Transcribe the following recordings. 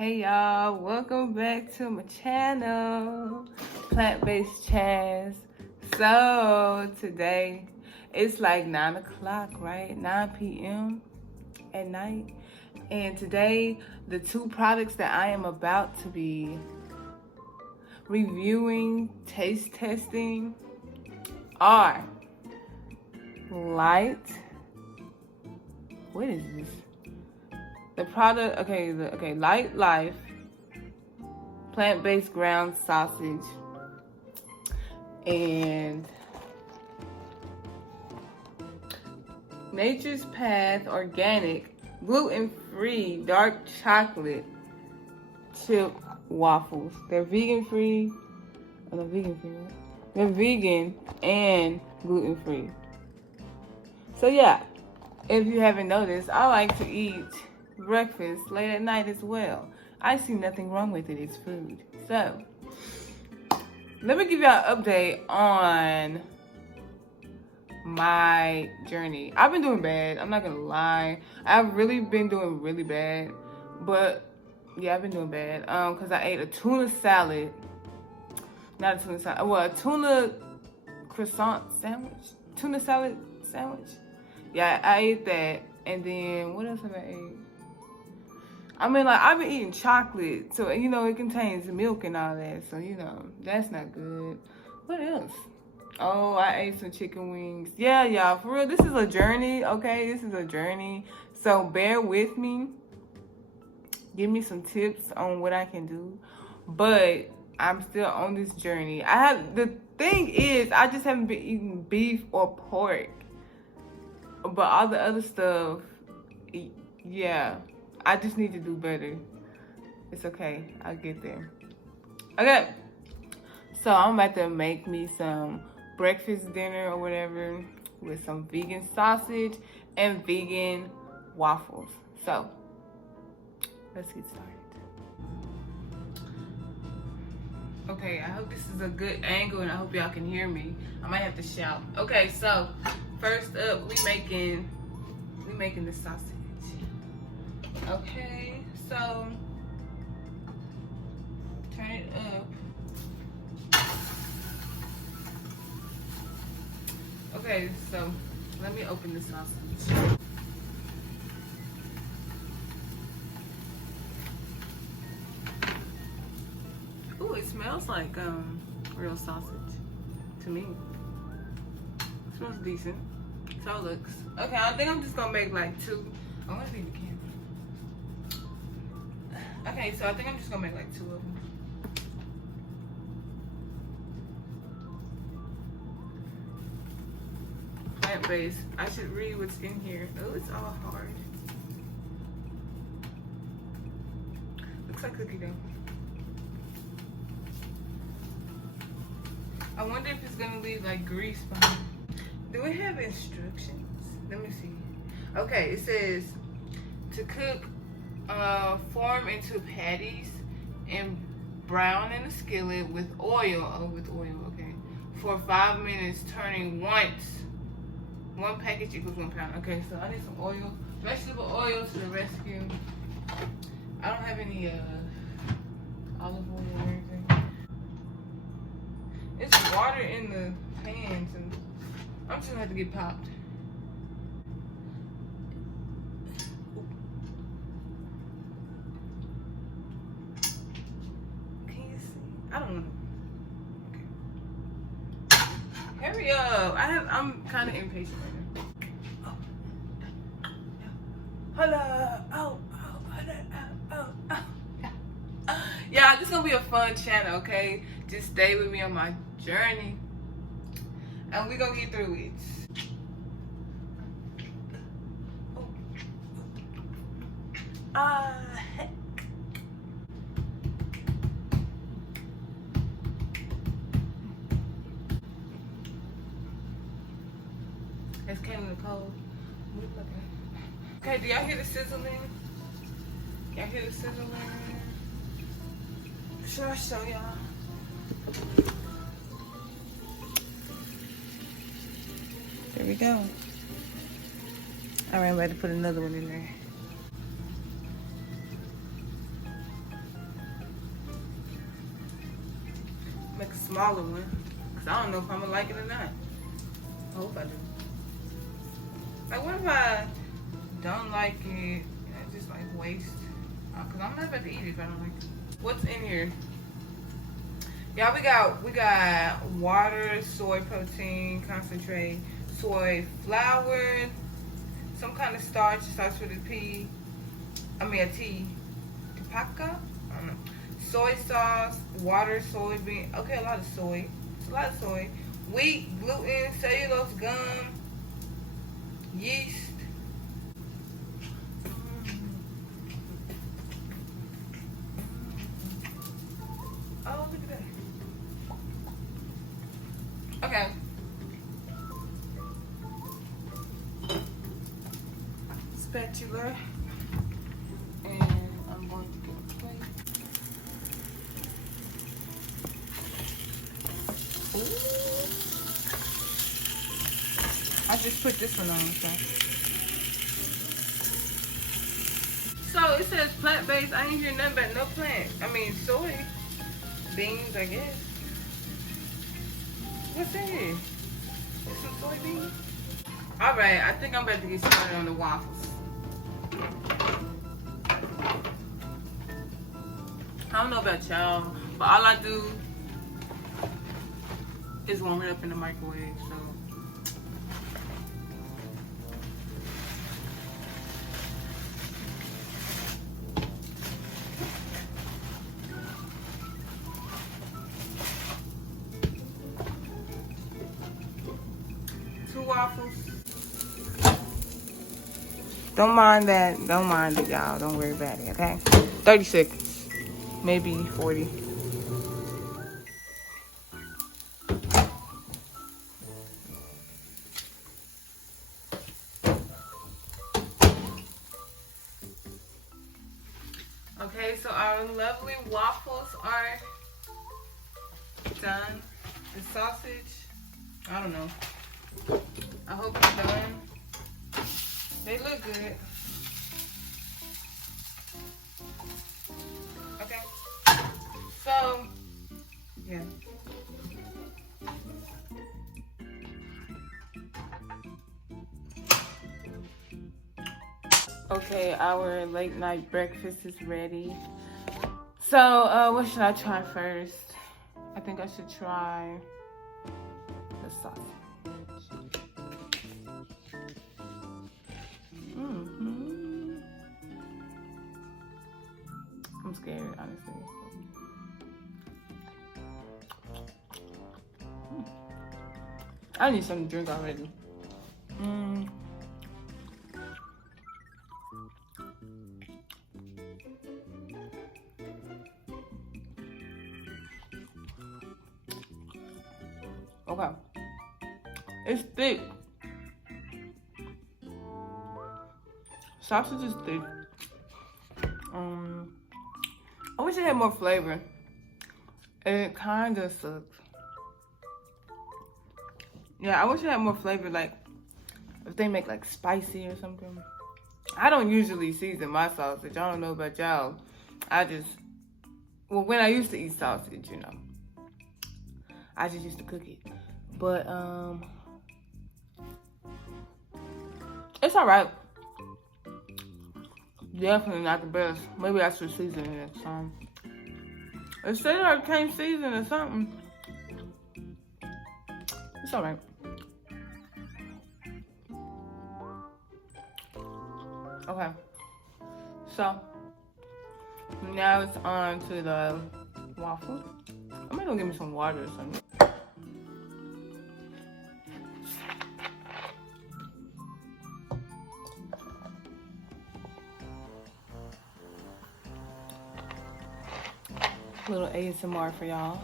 Hey y'all, welcome back to my channel, Plant-Based Chaz. So today it's like 9 o'clock, right? 9 p.m. at night. And today the two products that I am about to be reviewing, taste testing are Light. What is this? The product, Light Life plant-based ground sausage and Nature's Path organic gluten-free dark chocolate chip waffles. They're vegan-free. Oh, they're vegan-free, right? They're vegan and gluten-free. So yeah, if you haven't noticed, I like to eat breakfast late at night as well. I see nothing wrong with it. It's food. So let me give y'all an update on my journey. I've been doing bad. I'm not gonna lie. I've really been doing really bad. But yeah, I've been doing bad. Cause I ate a tuna salad. Not a tuna salad. Well, a tuna croissant sandwich. Tuna salad sandwich. Yeah, I ate that. And then what else have I ate? I mean, like, I've been eating chocolate, so, you know, it contains milk and all that, so, you know, that's not good. What else? Oh, I ate some chicken wings. Yeah, y'all, for real, this is a journey, okay? This is a journey, so bear with me. Give me some tips on what I can do, but I'm still on this journey. The thing is, I just haven't been eating beef or pork, but all the other stuff, yeah. I just need to do better. It's okay. I'll get there. Okay. So I'm about to make me some breakfast dinner or whatever with some vegan sausage and vegan waffles. So let's get started. Okay, I hope this is a good angle and I hope y'all can hear me. I might have to shout. Okay, so first up, we making the sausage. Okay, so turn it up. Okay, so let me open the sausage. Ooh, it smells like real sausage to me. It smells decent. So it looks. Okay, I think I'm just gonna make like two. I want to leave the camera. Okay, so I think I'm just gonna make like two of them. Plant-based. I should read what's in here. Oh, it's all hard. Looks like cookie dough. I wonder if it's gonna leave like grease behind. Do it have instructions? Let me see. Okay, it says to cook. Form into patties and brown in a skillet with oil. Oh, with oil, okay. For 5 minutes, turning once. 1 package equals 1 pound. Okay, so I need some oil. Vegetable oil to the rescue. I don't have any olive oil or anything. It's water in the pans and I'm just gonna have to get popped. I don't want to. Okay. Hurry up! I'm kind of impatient right now. Oh. Hold up! Oh! Yeah, this is gonna be a fun channel, okay? Just stay with me on my journey, and we gonna get through it. Heck. It's came in the cold. Okay, do y'all hear the sizzling? Y'all hear the sizzling? Should I show y'all? There we go. All right, I'm ready to put another one in there. Make a smaller one. Cause I don't know if I'm gonna like it or not. I hope I do. Like, what if I don't like it and I just like waste? Cause I'm not about to eat it if I don't like it. What's in here? Y'all, we got water, soy protein concentrate, soy flour, some kind of starch starts with a T. Tapaka? I don't know. Soy sauce, water, soybean. Okay, a lot of soy. It's a lot of soy. Wheat, gluten, cellulose gum, yeast. Oh, look at that. Okay. Spatula. And I'm going to get a plate. Ooh. I just put this one on, so it says plant-based. I ain't hear nothing about no plant. I mean, soy beans, I guess. What's in here? Is some soybeans? All right, I think I'm about to get started on the waffles. I don't know about y'all, but all I do is warm it up in the microwave, so. Two waffles. Don't mind that. Don't mind it, y'all. Don't worry about it, okay? 30 seconds. Maybe 40. Okay, so our lovely waffles are done. The sausage, I don't know. I hope it's done. They look good. Okay. So, yeah. Okay, our late night breakfast is ready. So, what should I try first? I think I should try the sausage. I'm scared, honestly. I need something to drink already. Okay. It's thick. Sausage is thick. I wish it had more flavor. It kind of sucks. Yeah, I wish it had more flavor, like if they make like spicy or something. I don't usually season my sausage. I don't know about y'all. Well, when I used to eat sausage, you know, I just used to cook it. But, it's all right. Definitely not the best. Maybe I should season it next time. It said I can't season or something. It's all right. Okay. So, now it's on to the waffle. I'm gonna give me some water or something. Little ASMR for y'all.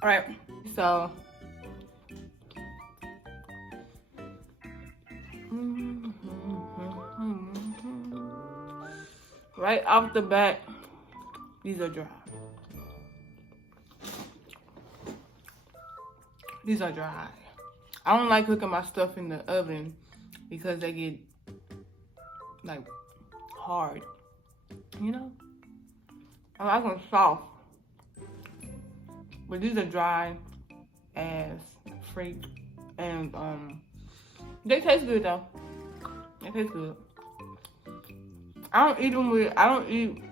All right, so right off the bat, these are dry. These are dry. I don't like cooking my stuff in the oven because they get like hard, you know? I like them soft, but these are dry as freak, and they taste good though. They taste good. I don't eat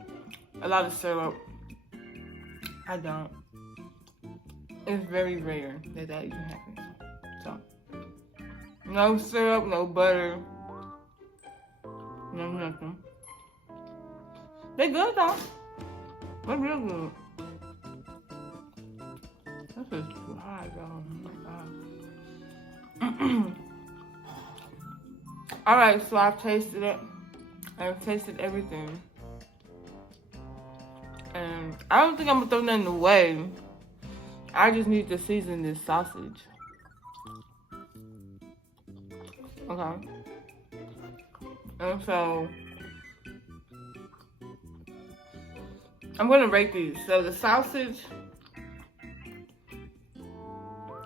a lot of syrup. I don't. It's very rare that even happens. So, no syrup, no butter, no nothing. They're good though. They're real good. This is dry though. Oh my God. Alright, so I've tasted it. I've tasted everything. And I don't think I'm gonna throw nothing away. I just need to season this sausage. Okay. And so I'm gonna rate these. So the sausage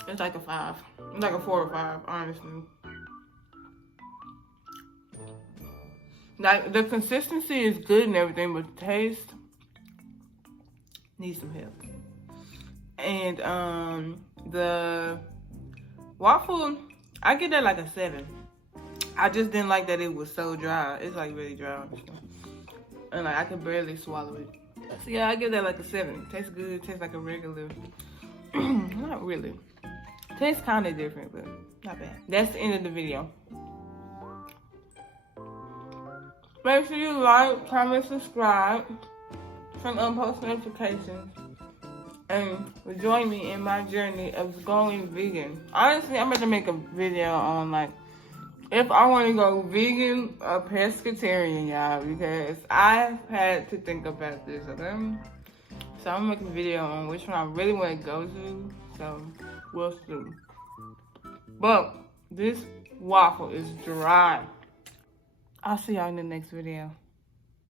is like a 5. It's like a 4 or 5, honestly. Like the consistency is good and everything, but the taste needs some help. And the waffle, I get that like a 7. I just didn't like that it was so dry. It's like really dry, and like I could barely swallow it. So yeah, I give that like a 7. It tastes good. It tastes like a regular. Not really. Tastes kind of different, but not bad. That's the end of the video. Make sure you like, comment, subscribe, turn on post notifications, and join me in my journey of going vegan. Honestly, I'm about to make a video on like if I want to go vegan or pescatarian, y'all, because I've had to think about this, okay? So I'm making a video on which one I really want to go to, so we'll see. But this waffle is dry. I'll see y'all in the next video.